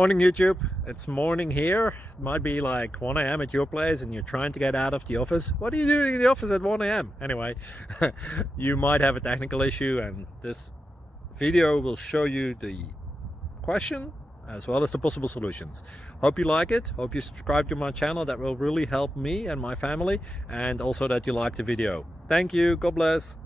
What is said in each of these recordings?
Morning YouTube, it's morning here. It might be like 1 a.m. at your place and you're trying to get out of the office. What are you doing in the office at 1 a.m.? Anyway, you might have a technical issue and this video will show you the question as well as the possible solutions. Hope you like it, hope you subscribe to my channel. That will really help me and my family, and also that you like the video. Thank you, God bless.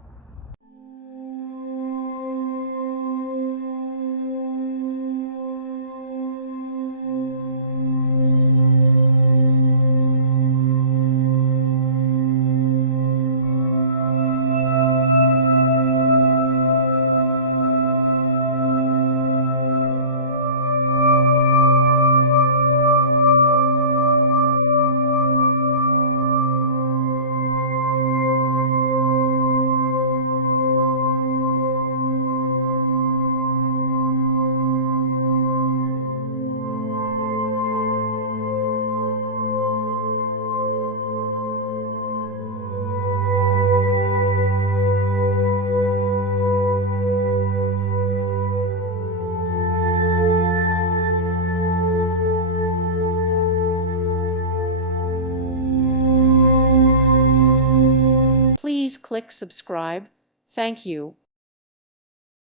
Please click subscribe. Thank you.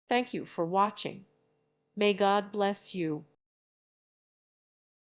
Thank you for watching. May God bless you.